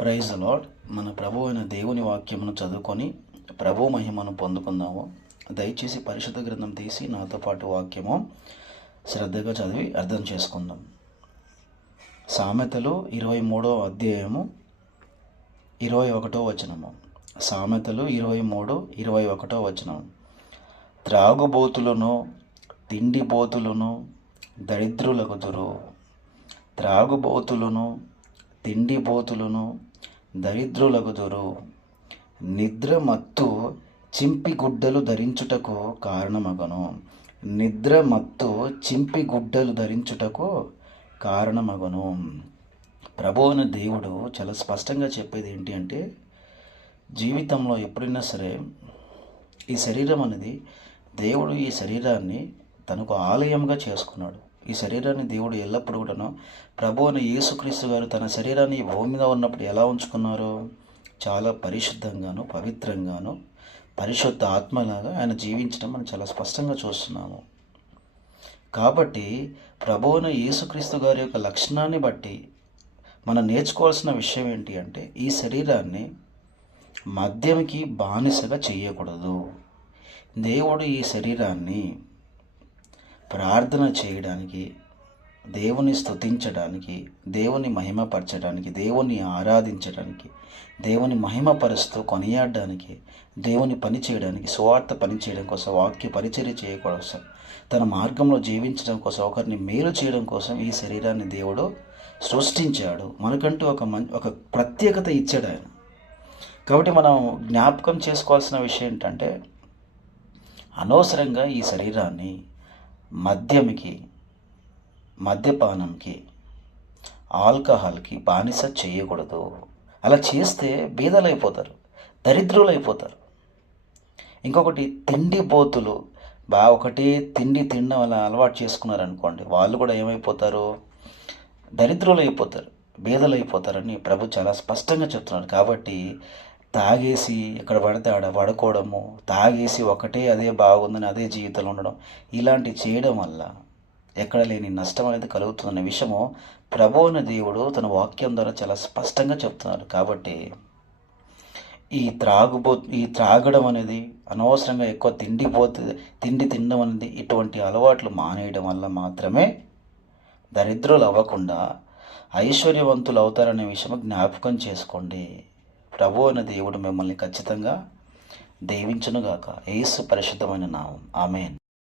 Praise lord మన ప్రభు అయిన దేవుని వాక్యమును చదువుకొని ప్రభు మహిమను పొందుకుందాము. దయచేసి పరిశుద్ధ గ్రంథం తీసి నాతో పాటు వాక్యము శ్రద్ధగా చదివి అర్థం చేసుకుందాం. సామెతలు ఇరవై మూడో అధ్యాయము ఇరవై ఒకటో వచనము. సామెతలు ఇరవై మూడు ఇరవై ఒకటో వచనం త్రాగుబోతులను తిండిబోతులను దరిద్రులగుదురు త్రాగుబోతులను తిండిబోతులను దరిద్రులగుదురు నిద్ర మత్తు చింపి గుడ్డలు ధరించుటకు కారణమగను. నిద్ర మత్తు చింపి గుడ్డలు ధరించుటకు కారణమగను. ప్రభు దేవుడు చాలా స్పష్టంగా చెప్పేది ఏంటి అంటే జీవితంలో ఎప్పుడైనా సరే ఈ శరీరం అనేది దేవుడు ఈ శరీరాన్ని తనకు ఆలయంగా చేసుకున్నాడు. ఈ శరీరాన్ని దేవుడు ఎల్లప్పుడూ కూడాను ప్రభు అని యేసుక్రీస్తు గారు తన శరీరాన్ని భూమి మీద ఉన్నప్పుడు ఎలా ఉంచుకున్నారో చాలా పరిశుద్ధంగాను పవిత్రంగాను పరిశుద్ధ ఆత్మలాగా ఆయన జీవించడం మనం చాలా స్పష్టంగా చూస్తున్నాము. కాబట్టి ప్రభువున యేసుక్రీస్తు గారి యొక్క లక్షణాన్ని బట్టి మనం నేర్చుకోవాల్సిన విషయం ఏంటి అంటే ఈ శరీరాన్ని మద్యంకి బానిసగా చేయకూడదు. దేవుడు ఈ శరీరాన్ని ప్రార్థన చేయడానికి దేవుని స్థుతించడానికి దేవుని మహిమపరచడానికి దేవుని ఆరాధించడానికి దేవుని మహిమపరుస్తూ కొనియాడడానికి దేవుని పని చేయడానికి సువార్త పని చేయడం కోసం వాక్య పరిచర్య చేయకోసం తన మార్గంలో జీవించడం కోసం ఒకరిని మేలు చేయడం కోసం ఈ శరీరాన్ని దేవుడు సృష్టించాడు. మనకంటూ ఒక మం ఒక ప్రత్యేకత ఇచ్చాడు ఆయన. కాబట్టి మనం జ్ఞాపకం చేసుకోవాల్సిన విషయం ఏంటంటే అనవసరంగా ఈ శరీరాన్ని మద్యంకి మద్యపానంకి ఆల్కహాల్కి బానిస చేయకూడదు. అలా చేస్తే బీదలైపోతారు దరిద్రులు అయిపోతారు ఇంకొకటి తిండి పోతులు బాగా ఒకటి తిండి తినడం వల్ల అలవాటు చేసుకున్నారనుకోండి వాళ్ళు కూడా ఏమైపోతారు? దరిద్రులు అయిపోతారు బీదలు అయిపోతారని ప్రభు చాలా స్పష్టంగా చెప్తున్నారు కాబట్టి తాగేసి ఎక్కడ పడితే ఆడ పడుకోవడము తాగేసి ఒకటే అదే బాగుందని అదే జీవితంలో ఉండడం ఇలాంటి చేయడం వల్ల ఎక్కడ లేని నష్టం అనేది కలుగుతుందనే విషయము ప్రభు అనే దేవుడు తన వాక్యం ద్వారా చాలా స్పష్టంగా చెప్తున్నారు కాబట్టి ఈ త్రాగుబో ఈ త్రాగడం అనేది అనవసరంగా ఎక్కువ తిండిపోతే తిండి తినడం అనేది ఇటువంటి అలవాట్లు మానేయడం వల్ల మాత్రమే దరిద్రులు అవ్వకుండా ఐశ్వర్యవంతులు అవుతారనే విషయం జ్ఞాపకం చేసుకోండి. ప్రభు అనే దేవుడు మిమ్మల్ని ఖచ్చితంగా దీవించునుగాక. ఏసు పరిశుద్ధమైన నామం. ఆమెన్.